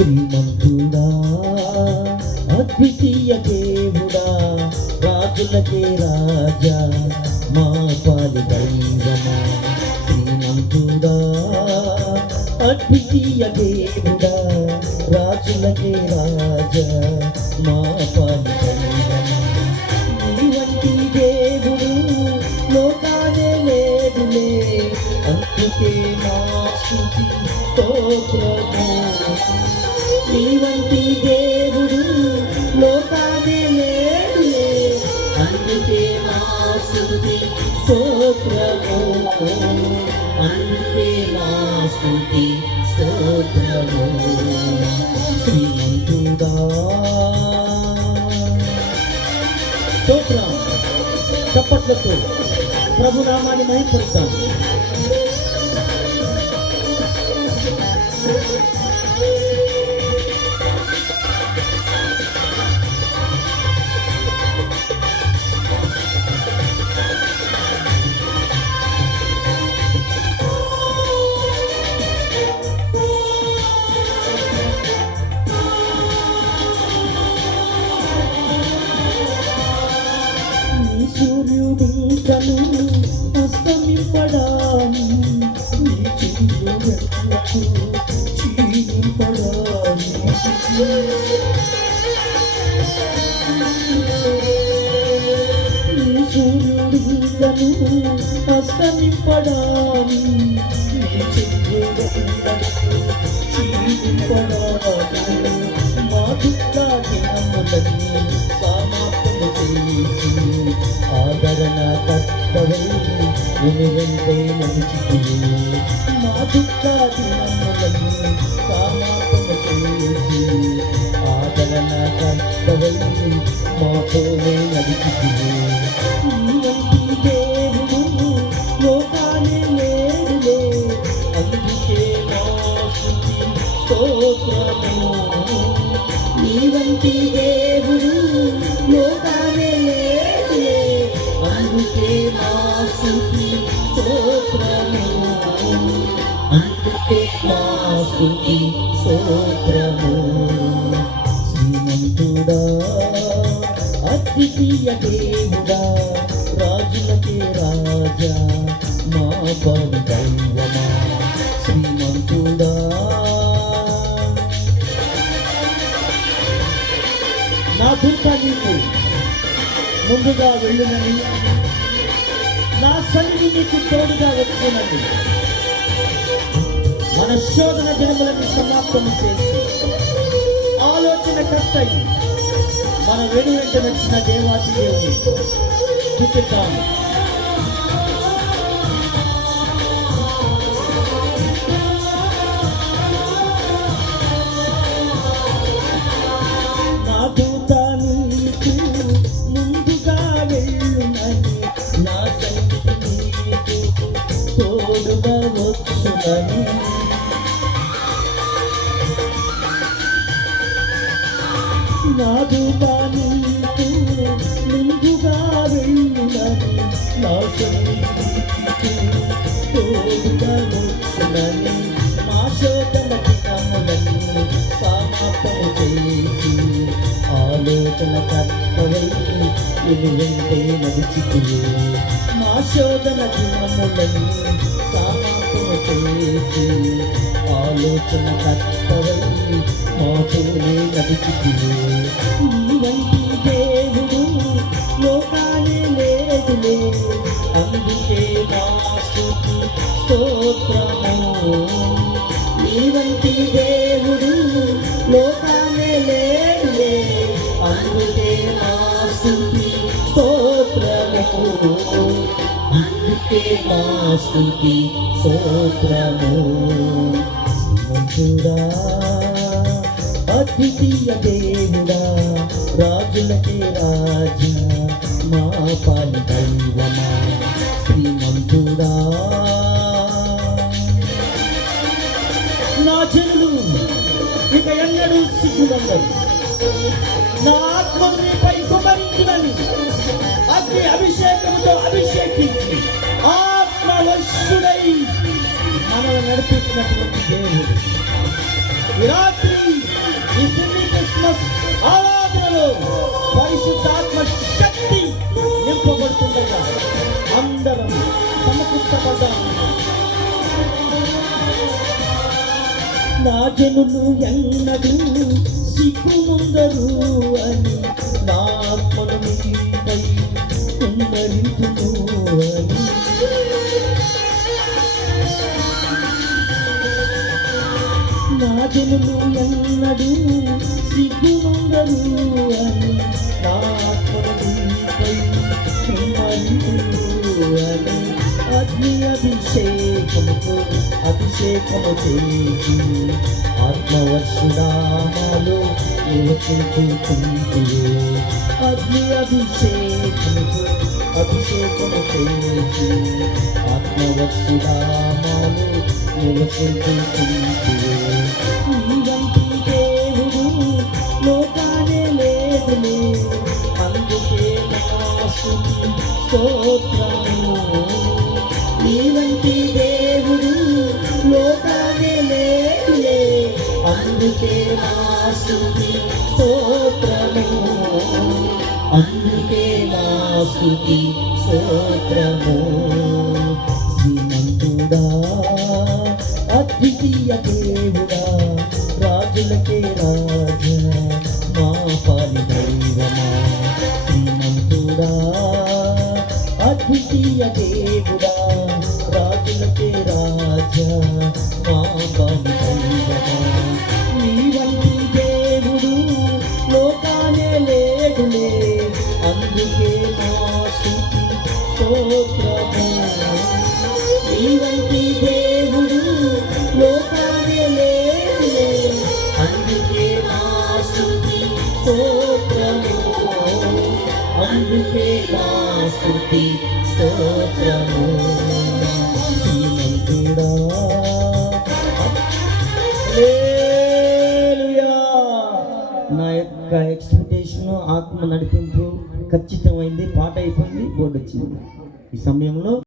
శ్రీమంతుడా అద్వితీయ దేవుడా రాజులకే రాజా మా పాలి దైవమా శ్రీమంతుడా అద్వితీయ దేవుడా రాజులకే రాజా మా పాలి దైవమా నీ వంటి దేవుడు లోకానే లేదులే అందుకే మా స్తుతి స్తోత్రము నీ వంటి దేవుడు లోకానే లేదులే అందుకే మా స్తుతి స్తోత్రము అందుకే మా స్తుతి స్తోత్రము శ్రీమంతుడా స్తోత్రం చప్పట్లతో ప్రభునామాన్ని మహిమపరుస్తాం. సూర్యుడింకను అస్తమింపడాని నీ చిరునవ్వులకు క్షీణింపడాని నీ సూర్యుడింకను అస్తమింపడాని నీ చిరునవ్వులకు క్షీణింపడాని మా దుఃఖ దినములని సమాప్తము చేసి ఆదరణ కర్తవై వెనువెంటే నడిచితివి మా దుఃఖ దినములని సమాప్తము చేసి ఆదరణ కర్తవై మాతోనే నడిచితివి నీ వంటి దేవుడు లోకానే లేదులే అందుకే మా స్తుతి స్తోత్రము నీ వంటి దేవుడు లోకానే లేదులే అందుకే మా స్తుతి స్తోత్రము అందుకే మా స్తుతి స్తోత్రము శ్రీమంతుడా అద్వితీయ దేవుడా రాజులకే రాజా మా పాలి దైవమా శ్రీమంతుడా నా దుఃఖ నీకు ముందుగా వెళ్ళునని నా సన్నిధి నీకు తోడుగా వచ్చునని మన శోధన దినములను సమాప్తం చేసి ఆలోచన కర్తై మన వెనువెంట వచ్చిన దేవాది దేవుని స్తుతిద్దాము. నాదుగా నీకు ముందుగా వెళ్ళునని నా సన్నిధికి తోడుగా వచ్చునని మా శోధన దినములని సమాప్తము చేసి ఆలోచన కర్తవై వెనువెంటే నడిచితివి మా శోధన దినములని సమాప్తము చేసి ఆలోచన కర్తవై మాతోనే నడిచితివి నీ వంటి దేవుడు లోకానే లేదులే అందుకే మా స్తుతి స్తోత్రము నీ వంటి దేవుడు లోకానే లేదులే అందుకే మా స్తుతి స్తోత్రము అందుకే మా స్తుతి స్తోత్రము శ్రీమంతుడా అద్వితీయ దేవుడా రాజులకే రాజా మా పాలి దైవమా శ్రీమంతుడా నా జనులు ఇక ఎన్నడూ సిగ్గునందరు నా ఆత్మను నీపై కుమరించునని అగ్ని అభిషేకముతో అభిషేకించి ఆత్మవశుడై మనల్ని నడిపిస్తున్నటువంటి దేవుడు ఈ రాత్రి హృదయాలలో పరిశుద్ధాత్మ శక్తి నింపబడుతుండగా అందరం సమకూర్చబడ్డాము. నా జనులు ఎన్నడూ సిగ్గుముందరు అని నా ఆత్మను నీపై కుమ్మరింతును అని. నా జనులు ఎన్నడూ సిగ్గుముందరు అని నా ఆత్మను నీపై కుమ్మరింతును అని. అగ్ని అభిషేకముతో అభిషేకము చేసి ఆత్మవర్షుడామాలో నివసించుకుంటే. అగ్ని అభిషేకముతో అభిషేకము చేసి ఆత్మవర్షుడామాలో నివసించుకుంటే. నీ వంటి దేవుడు లోకానే లేదులే, అందుకే నా స్తుతి స్తోత్రము. నీ వంటి దేవుడు లోకానే లేదులే, అందుకే నా స్తుతి స్తోత్రము. అందుకే నా స్తుతి స్తోత్రము. శ్రీమంతుడా అద్వితీయ దేవుడా, రాజులకే రాజా మా పాలి దైవమా. శ్రీమంతుడా అద్వితీయ దేవుడా, రాజులకే రాజా మా పాలి దైవమా. నీ వంటి దేవుడు లోకానే లేదులే, అందుకే నా స్తుతి స్తోత్రము. నీ వంటి దేవుడు లోకానే లేదులే, అందుకే నా స్తుతి స్తోత్రము. అందుకే నా స్తుతి స్తోత్రము. శ్రీమంతుడా హల్లెలూయా. నా యొక్క ఎక్స్పెక్టేషన్ ఆత్మ నడిపింపు ఖచ్చితమైంది. పాట అయిపోయింది, బోర్డు వచ్చింది. ఈ సమయంలో